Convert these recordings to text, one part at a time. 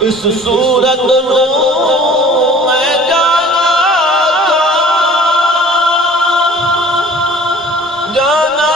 اس صورت میں جانا جانا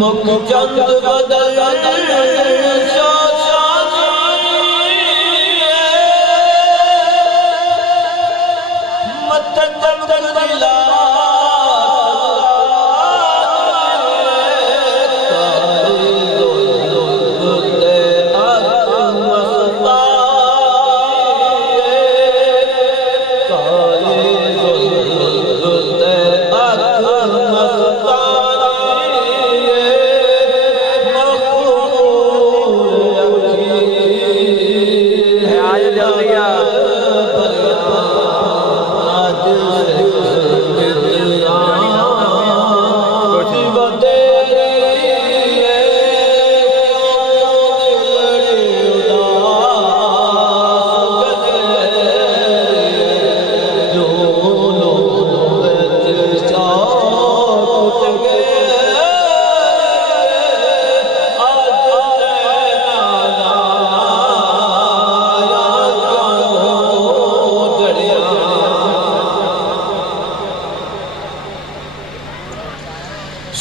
مک چند بدل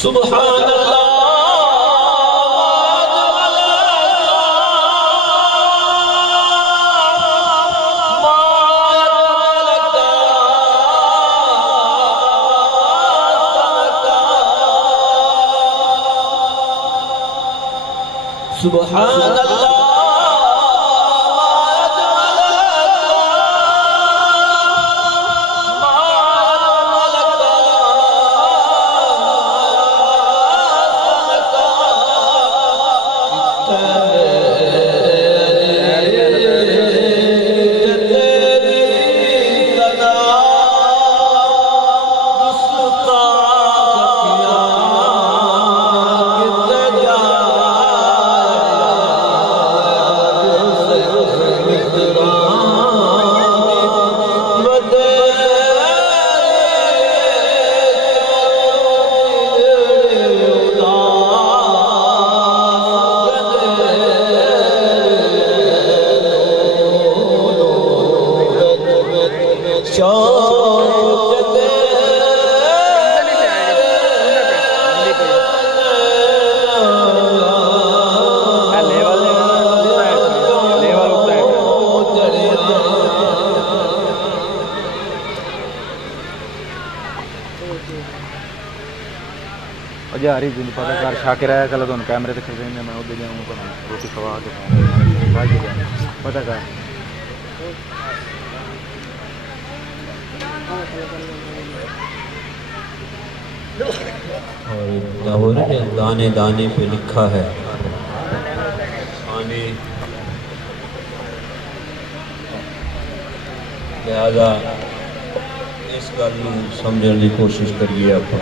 سبحان اللہ سبحان اللہ جاری دن پتہ کر شاکر آیا کل دون کیمرے تے کھڑے نے میں او دے جاؤں پر روٹی کھوا کے بھائی جی پتہ کر اور لاہور نے دانے دانے پہ لکھا ہے آنے لہذا اس گل نوں سمجھن دی کوشش کریے آپ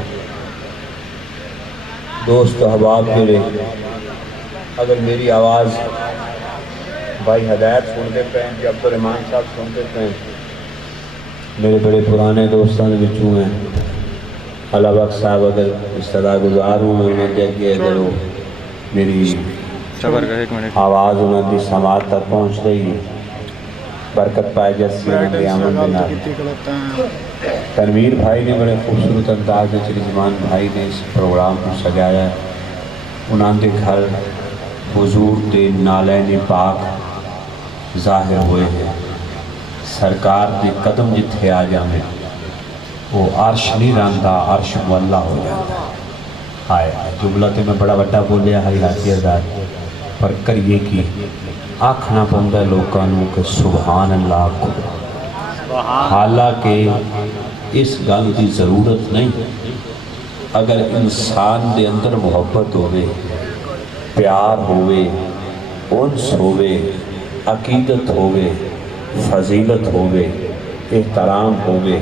دوست احباب میرے اگر میری آواز بھائی ہدایت سنتے پہ ہیں عبد الرحمان صاحب سنتے پہ ہیں میرے بڑے پرانے دوستان وچوں ہیں علامہ صاحب اگر استدا گزار ہوں میں انہیں کہہ کے اگر وہ میری صبر کا 1 منٹ آواز انہوں دی سماعت تک پہنچ رہی ہے برکت پائے جیسی قیامت بنا تنویر بھائی نے بڑے خوبصورت انداز میں رضوان بھائی نے اس پروگرام کو سجایا ہے انہوں دے گھر حضور دے نالین پاک ظاہر ہوئے ہیں سرکار دے قدم جتھے آ جانے وہ عرش نہیں رہندا عرش مولا ہو جاتا آئے جملہ تے میں بڑا بڑا بولیا حیاتی ازاد پر کریے کی آکھنا پہندا لوکانوں کہ سبحان اللہ کو حالانکہ اس گل کی ضرورت نہیں اگر انسان دے اندر محبت ہوئے پیار ہوئے انس ہوئے عقیدت ہوئے فضیلت ہوئے احترام ہوئے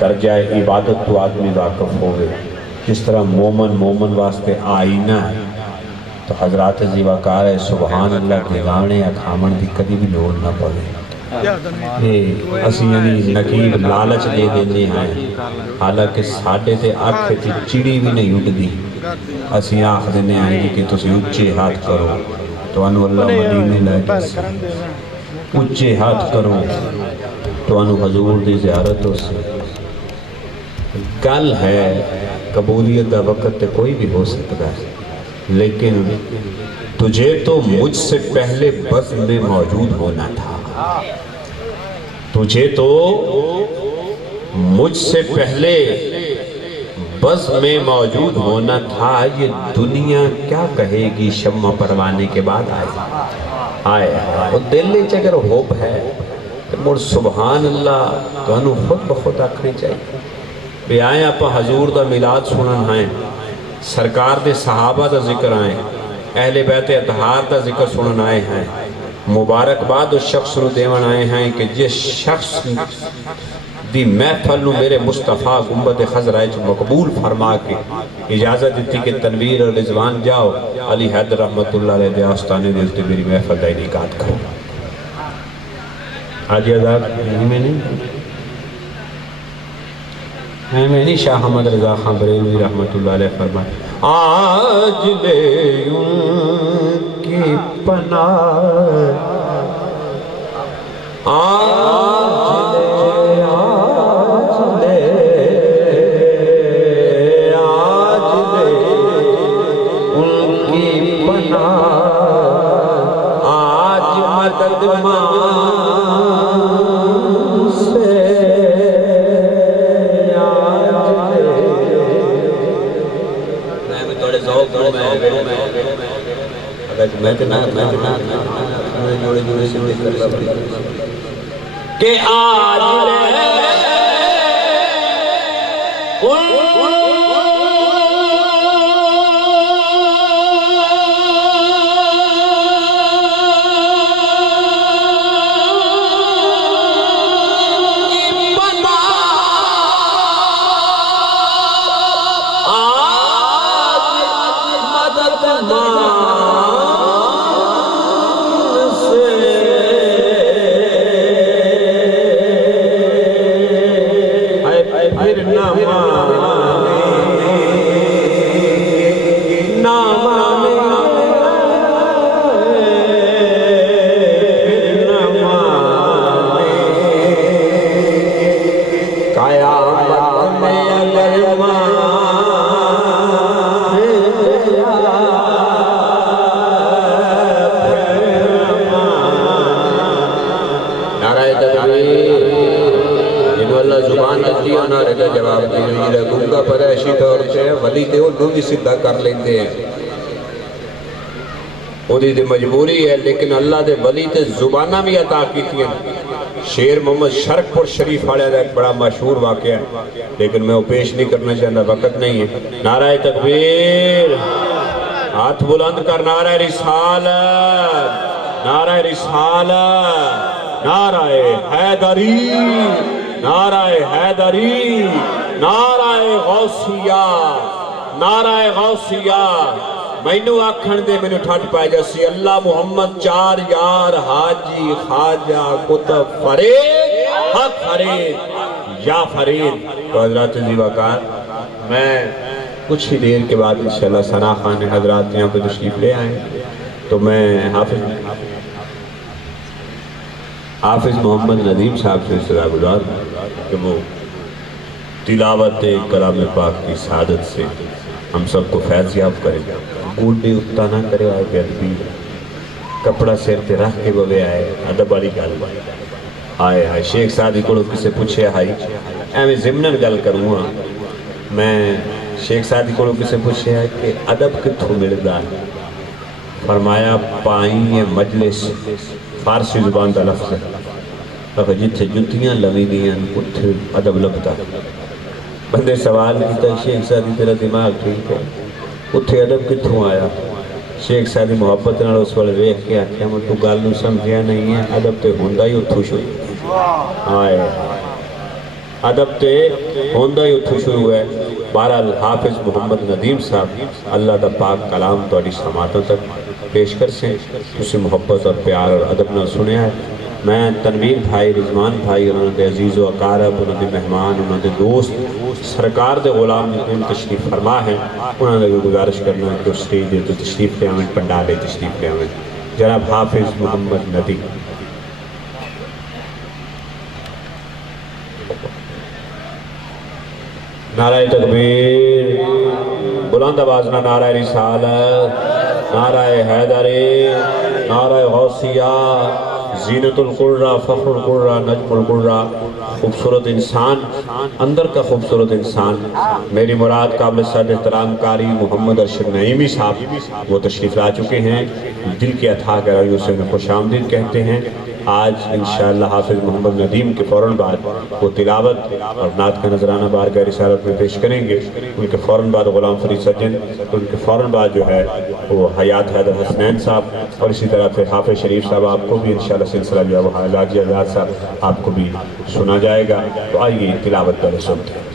درجہ عبادت تو آدمی واقف ہوئے جس طرح مومن واسطے آئینہ ہے تو حضرات زیوکار ہے سبحان اللہ کے گانے یا کھامن دی کدی بھی لوڑ نہ پڑے اسی یعنی نقیب لالچ دے دینے ہیں حالانکہ ساڑھے تے آنکھے تے چڑی بھی نہیں اٹھ دی اسی آنکھ دینے ہیں کہ تسی اچھے ہاتھ کرو تو انو اللہ مدینے لائے اچھے ہاتھ کرو تو انو حضور دی زیارتوں سے گل ہے قبولیت دا وقت تے کوئی بھی ہو سکتا ہے لیکن تجھے تو مجھ سے پہلے بزم میں موجود ہونا تھا تجھے تو مجھ سے پہلے بزم میں موجود ہونا تھا یہ دنیا کیا کہے گی شمع پروانے کے بعد آئے وہ دل چگر ہوپ ہے مر سبحان اللہ تو انو خود بخود آکھنی چاہیے بے آئیں اپا حضور دا میلاد سنن ہیں سرکار دے صحابہ دا ذکر آئیں اہل بیت اطہار دا ذکر سنن آئے ہیں مبارک بعد اس شخص رو دیون آئے ہیں کہ جس شخص دی محفل نو میرے مصطفیٰ گنبد خضرائے جو مقبول فرما کے اجازت دیتی کہ تنویر اور رضوان جاؤ علی حیدر رحمت اللہ علیہ دے آستانے دیلتے میری محفل دا انعقاد کرو آجی آزاد میں نہیں شاہ حمد رضا خان بریلوی رحمت اللہ علیہ فرمائے آج لے ان کی پناہ آج لے ان کی پناہ آج مدد کہ آج سدھا کر لیندے ہیں وہ دی مجبوری ہے لیکن اللہ دے ولی تے زبانہ بھی عطا کی تھی شیر محمد شرک پر شریف آڑے دا ایک بڑا مشہور واقعہ ہے لیکن میں وہ پیش نہیں کرنا چاہتا وقت نہیں ہے نعرہ تکبیر ہاتھ بلند کر نعرہ رسالت نعرہ رسالت نعرہ حیدری نعرہ حیدری نعرہ غوثیہ نعرہ غوثیہ مینو آکھن دے مینو ٹھٹ پائے جیسی اللہ محمد چار یار حاجی خواجہ کتب فرید حق فرید یا فرید تو حضرات زیوکار میں کچھ ہی دیر کے بعد انشاءاللہ ثنا خان حضرات یہاں پہ تشریف لے آئیں تو میں حافظ محمد ندیم صاحب سے صدا گزار کہ وہ تلاوت کلام پاک کی سعادت سے ہم سب کو فیض یاب کرے، گوڈے اتنا نہ کرے آئے کہ ادبی کپڑا سیر تے رکھ کے بوے آئے ادب والی گل آئے شیخ سعدی کو کسے پوچھے آئی میں ضمناً گل کروں گا، میں شیخ سعدی کو کسے پوچھے آئے کہ ادب کتھوں ملدا ہے؟ فرمایا پائیں یہ مجلس فارسی زبان دا لفظ ہے، جتھے جتیاں لوی دیاں اتھے ادب لبدا، بندے سوال کیتا شیخ سعدی تیرا دماغ ٹھیک ہے اتھے ادب کتھوں آیا؟ شیخ سعدی محبت نال اس والے ویکھ کے آکھیا میں تو گل نوں سمجھیا نہیں ہے، ادب تے ہوندا ہی اتھوں شروع آئے ادب تے ہوندا ہی اتھوں شروع ہے۔ بہرحال حافظ محمد ندیم صاحب اللہ دا پاک کلام تواڈی سماعتوں تک پیش کر سے اسے محبت اور پیار اور ادب نہ سنیا ہے۔ میں تنویر بھائی، رضوان بھائی، انہوں نے عزیز و اقارب، انہوں نے مہمان، انہوں نے دوست، سرکار دے غلام نکون تشریف فرما ہے، انہوں نے گزارش کرنا ہے کہ اس سٹیج دے تو تشریف لے آمیں، پنڈالے تشریف لے آمیں۔ جناب حافظ محمد ندیم۔ نعرہ تکبیر، بلند آواز نہ نعرہ رسالت، نعرہ حیدری، نعرہ غوثیہ، زینت القرہ، فخر القرہ، نجم القرہ، خوبصورت انسان، اندر کا خوبصورت انسان، میری مراد قابل صدر احترام قاری محمد ارشد نعیمی صاحب وہ تشریف لا چکے ہیں، دل کے اتھاہ گہرائیوں سے انہیں خوش آمدید کہتے ہیں۔ آج انشاءاللہ حافظ محمد ندیم کے فوراً بعد وہ تلاوت اور نعت کا نظرانہ بارگاہ رسالت میں پیش کریں گے، ان کے فوراً بعد غلام فرید سجن، ان کے فوراً بعد جو ہے وہ حیات حیدر حسنین صاحب، اور اسی طرح سے حافظ شریف صاحب آپ کو بھی انشاءاللہ سلسلہ جو ہے وہ حاجی آزاد صاحب آپ کو بھی سنا جائے گا۔ تو آئیے تلاوت پہلے سنتے ہیں۔